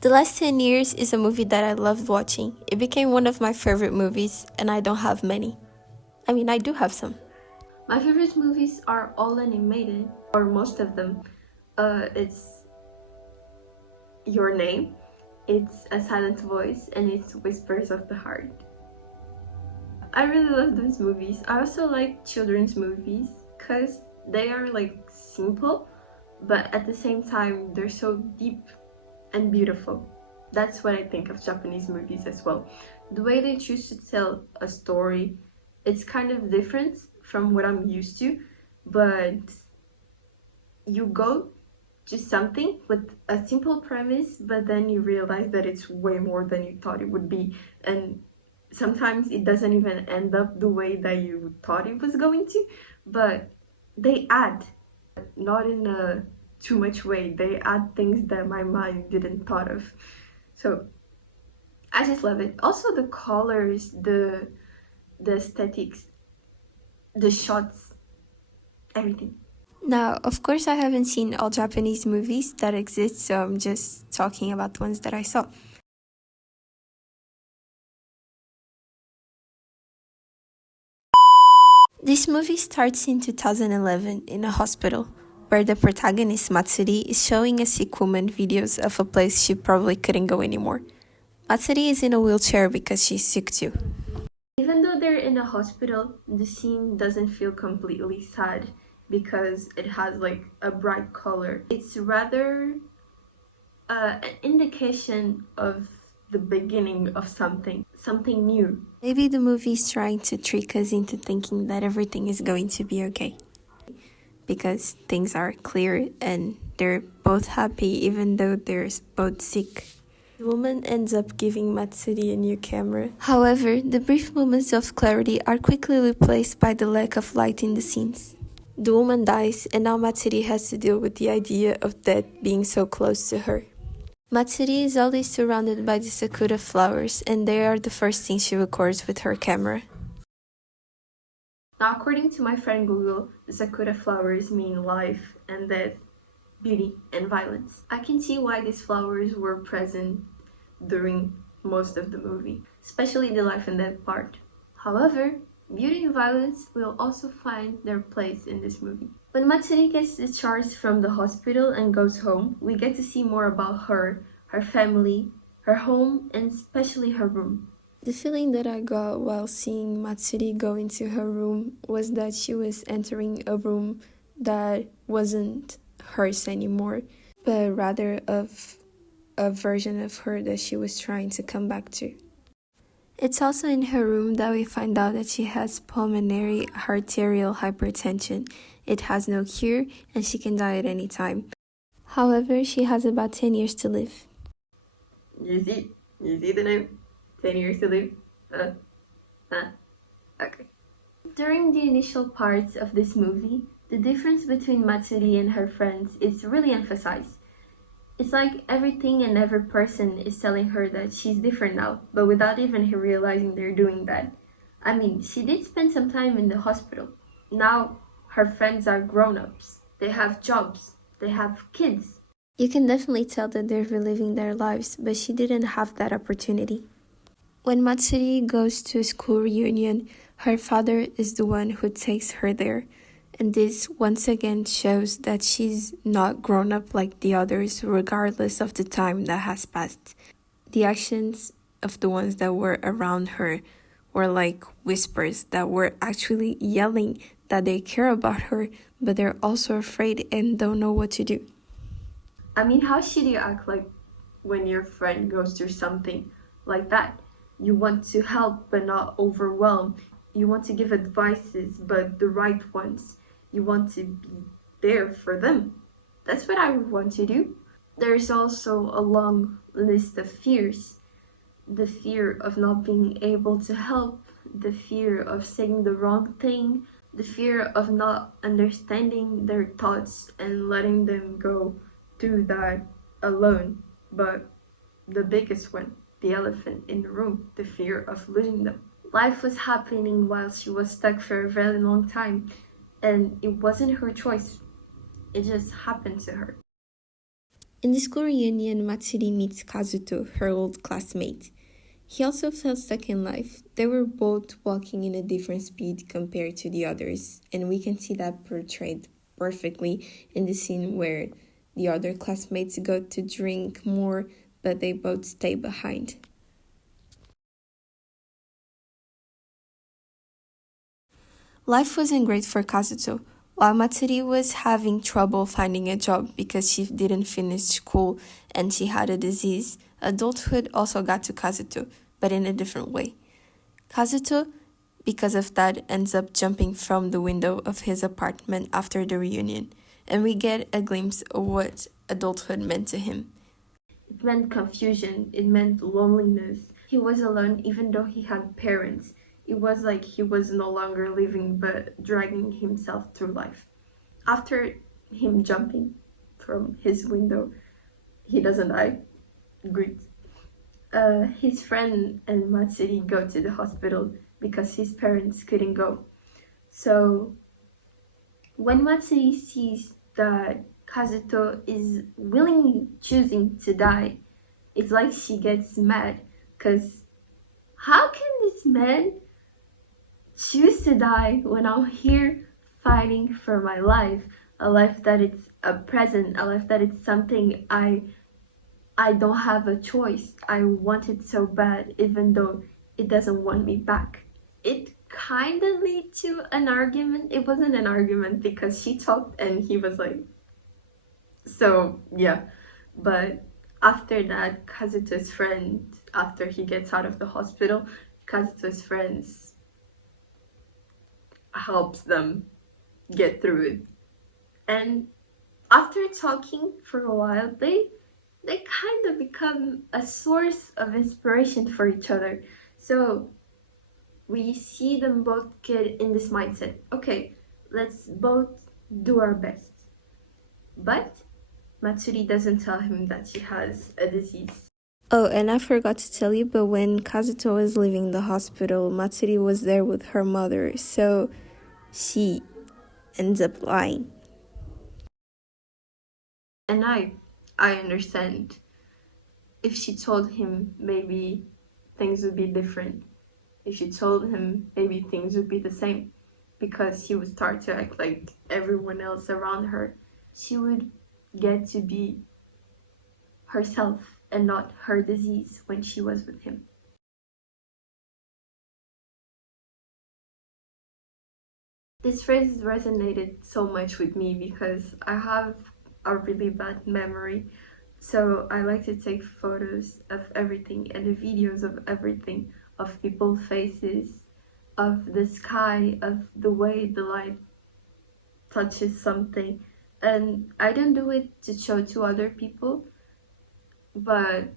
The Last 10 Years is a movie that I loved watching. It became one of my favorite movies, and I don't have many. I mean, I do have some. My favorite movies are all animated, or most of them. It's Your Name, it's A Silent Voice, and it's Whispers of the Heart. I really love those movies. I also like children's movies because they are like simple, but at the same time, they're so deep and beautiful. That's what I think of Japanese movies as well. The way they choose to tell a story, it's kind of different from what I'm used to, but you go to something with a simple premise, but then you realize that it's way more than you thought it would be, and sometimes it doesn't even end up the way that you thought it was going to, but they add, not in a too much way, they add things that my mind didn't thought of. So I just love it. Also the colors, the aesthetics, the shots, everything. Now, of course, I haven't seen all Japanese movies that exist, so I'm just talking about the ones that I saw. This movie starts in 2011 in a hospital, where the protagonist Matsuri is showing a sick woman videos of a place she probably couldn't go anymore. Matsuri is in a wheelchair because she's sick too. Even though they're in a hospital, the scene doesn't feel completely sad because it has like a bright color. It's rather an indication of the beginning of something new. Maybe the movie is trying to trick us into thinking that everything is going to be okay. Because things are clear and they're both happy even though they're both sick. The woman ends up giving Matsuri a new camera. However, the brief moments of clarity are quickly replaced by the lack of light in the scenes. The woman dies, and now Matsuri has to deal with the idea of death being so close to her. Matsuri is always surrounded by the sakura flowers, and they are the first thing she records with her camera. Now, according to my friend Google, the sakura flowers mean life and death, beauty and violence. I can see why these flowers were present during most of the movie, especially the life and death part. However, beauty and violence will also find their place in this movie. When Matsuri gets discharged from the hospital and goes home, we get to see more about her family, her home, and especially her room. The feeling that I got while seeing Matsuri go into her room was that she was entering a room that wasn't hers anymore, but rather of a version of her that she was trying to come back to. It's also in her room that we find out that she has pulmonary arterial hypertension. It has no cure and she can die at any time. However, she has about 10 years to live. You see the name? 10 years to live? Okay. During the initial parts of this movie, the difference between Matsuri and her friends is really emphasized. It's like everything and every person is telling her that she's different now, but without even her realizing they're doing that. I mean, she did spend some time in the hospital. Now, her friends are grown-ups. They have jobs. They have kids. You can definitely tell that they're reliving their lives, but she didn't have that opportunity. When Matsuri goes to a school reunion, her father is the one who takes her there. And this once again shows that she's not grown up like the others, regardless of the time that has passed. The actions of the ones that were around her were like whispers that were actually yelling that they care about her, but they're also afraid and don't know what to do. I mean, how should you act like when your friend goes through something like that? You want to help but not overwhelm. You want to give advices, but the right ones. You want to be there for them. That's what I would want to do. There's also a long list of fears. The fear of not being able to help, the fear of saying the wrong thing, the fear of not understanding their thoughts and letting them go through that alone. But the biggest one, the elephant in the room, the fear of losing them. Life was happening while she was stuck for a very long time. And it wasn't her choice. It just happened to her. In the school reunion, Matsuri meets Kazuto, her old classmate. He also felt stuck in life. They were both walking in a different speed compared to the others, and we can see that portrayed perfectly in the scene where the other classmates go to drink more, but they both stay behind. Life wasn't great for Kazuto. While Matsuri was having trouble finding a job because she didn't finish school and she had a disease, adulthood also got to Kazuto, but in a different way. Kazuto, because of that, ends up jumping from the window of his apartment after the reunion, and we get a glimpse of what adulthood meant to him. It meant confusion, it meant loneliness. He was alone even though he had parents. It was like he was no longer living but dragging himself through life. After him jumping from his window, he doesn't die. Great. His friend and Matsuri go to the hospital because his parents couldn't go. So when Matsuri sees that Kazuto is willingly choosing to die, it's like she gets mad, because how can this man choose to die when I'm here fighting for my life, a life that it's a present, a life that it's something I don't have a choice. I want it so bad, even though it doesn't want me back. It kind of led to an argument. It wasn't an argument because she talked and he was like, so yeah. But after that, Kazuto's friend, after he gets out of the hospital, Kazuto's friends helps them get through it. And after talking for a while, they kind of become a source of inspiration for each other. So we see them both get in this mindset. Okay, let's both do our best. But Matsuri doesn't tell him that she has a disease. Oh, and I forgot to tell you, but when Kazuto was leaving the hospital, Matsuri was there with her mother, so she ends up lying. And I understand. If she told him, maybe things would be different. If she told him, maybe things would be the same, because he would start to act like everyone else around her. She would get to be herself and not her disease when she was with him. This phrase resonated so much with me because I have a really bad memory. So I like to take photos of everything and the videos of everything, of people's faces, of the sky, of the way the light touches something. And I don't do it to show to other people, but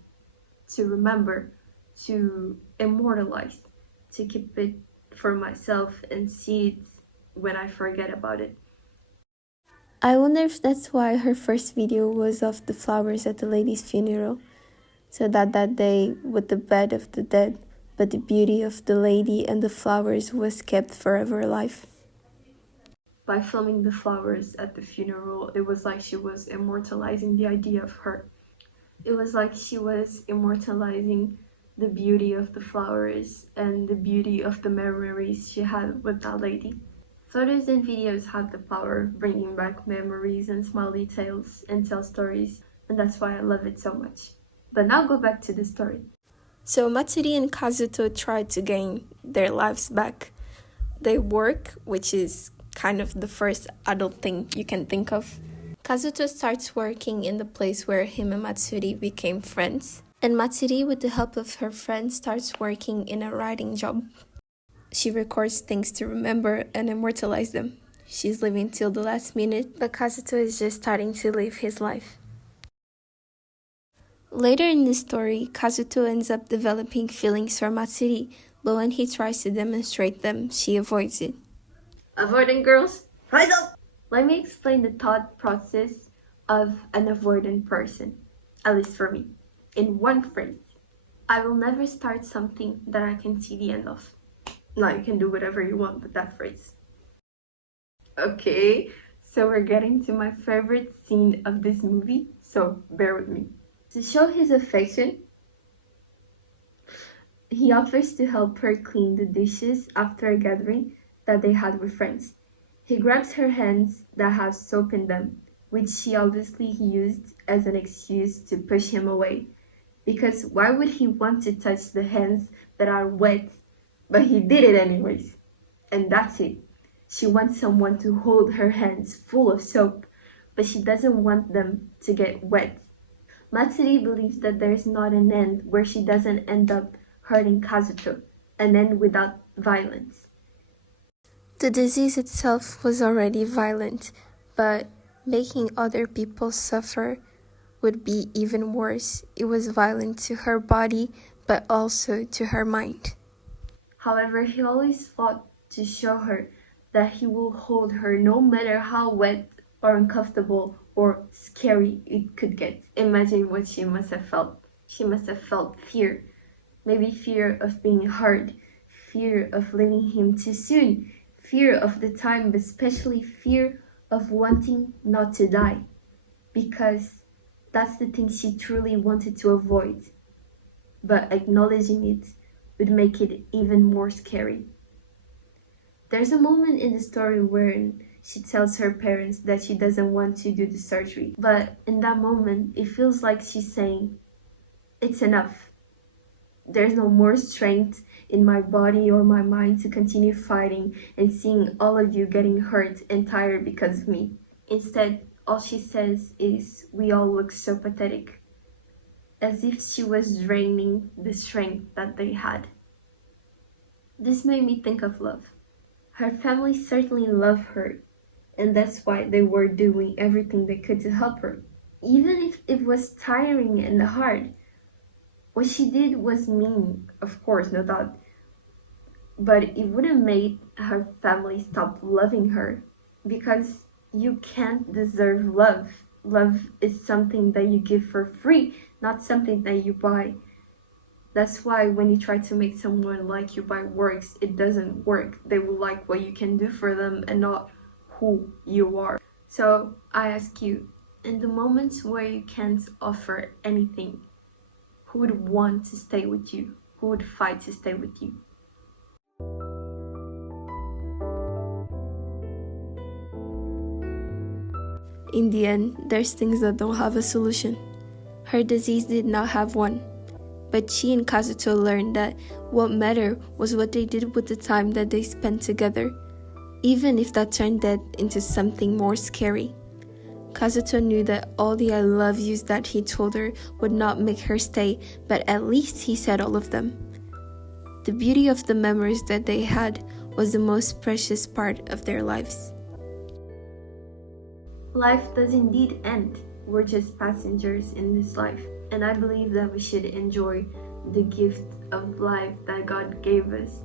to remember, to immortalize, to keep it for myself and see it when I forget about it. I wonder if that's why her first video was of the flowers at the lady's funeral, so that day with the bed of the dead, but the beauty of the lady and the flowers was kept forever alive. By filming the flowers at the funeral, it was like she was immortalizing the idea of her. It was like she was immortalizing the beauty of the flowers and the beauty of the memories she had with that lady. Photos and videos have the power of bringing back memories and small details and tell stories, and that's why I love it so much. But now go back to the story. So Matsuri and Kazuto try to gain their lives back. They work, which is kind of the first adult thing you can think of. Kazuto starts working in the place where him and Matsuri became friends, and Matsuri, with the help of her friend, starts working in a writing job. She records things to remember and immortalize them. She's living till the last minute, but Kazuto is just starting to live his life. Later in the story, Kazuto ends up developing feelings for Matsuri, but when he tries to demonstrate them, she avoids it. Avoiding girls? Rise up! Let me explain the thought process of an avoidant person, at least for me, in one phrase. I will never start something that I can see the end of. Now you can do whatever you want with that phrase. Okay, So we're getting to my favorite scene of this movie, so bear with me. To show his affection, he offers to help her clean the dishes after a gathering that they had with friends. He grabs her hands that have soap in them, which she obviously used as an excuse to push him away. Because why would he want to touch the hands that are wet? But he did it anyways. And that's it. She wants someone to hold her hands full of soap, but she doesn't want them to get wet. Matsuri believes that there is not an end where she doesn't end up hurting Kazuto, an end without violence. The disease itself was already violent, but making other people suffer would be even worse. It was violent to her body, but also to her mind. However, he always fought to show her that he will hold her no matter how wet or uncomfortable or scary it could get. Imagine what she must have felt. She must have felt fear. Maybe fear of being hurt, fear of leaving him too soon, fear of the time, but especially fear of wanting not to die. Because that's the thing she truly wanted to avoid. But acknowledging it would make it even more scary. There's a moment in the story where she tells her parents that she doesn't want to do the surgery. But in that moment, it feels like she's saying, it's enough. There's no more strength in my body or my mind to continue fighting and seeing all of you getting hurt and tired because of me. Instead, all she says is, we all look so pathetic. As if she was draining the strength that they had. This made me think of love. Her family certainly loved her, and that's why they were doing everything they could to help her. Even if it was tiring and hard, what she did was mean, of course, no doubt, but it wouldn't make her family stop loving her, because you can't deserve love. Love is something that you give for free, not something that you buy. That's why when you try to make someone like you by works, it doesn't work. They will like what you can do for them and not who you are. So I ask you, in the moments where you can't offer anything, who would want to stay with you? Who would fight to stay with you? In the end, there's things that don't have a solution. Her disease did not have one. But she and Kazuto learned that what mattered was what they did with the time that they spent together, even if that turned death into something more scary. Kazuto knew that all the I love yous that he told her would not make her stay, but at least he said all of them. The beauty of the memories that they had was the most precious part of their lives. Life does indeed end. We're just passengers in this life. And I believe that we should enjoy the gift of life that God gave us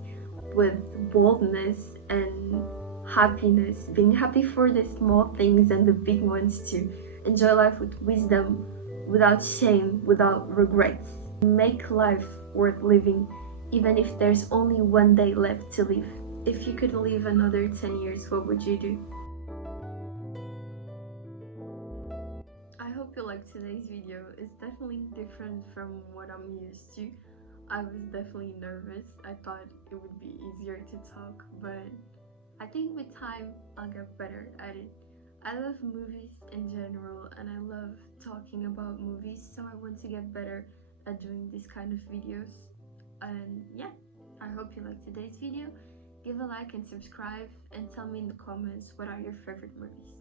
with boldness and happiness. Being happy for the small things and the big ones too. Enjoy life with wisdom, without shame, without regrets. Make life worth living, even if there's only one day left to live. If you could live another 10 years, what would you do? I hope you liked today's video. It's definitely different from what I'm used to. I was definitely nervous. I thought it would be easier to talk, but I think with time I'll get better at it. I love movies in general and I love talking about movies, so I want to get better at doing these kind of videos. And yeah, I hope you liked today's video. Give a like and subscribe and tell me in the comments what are your favorite movies.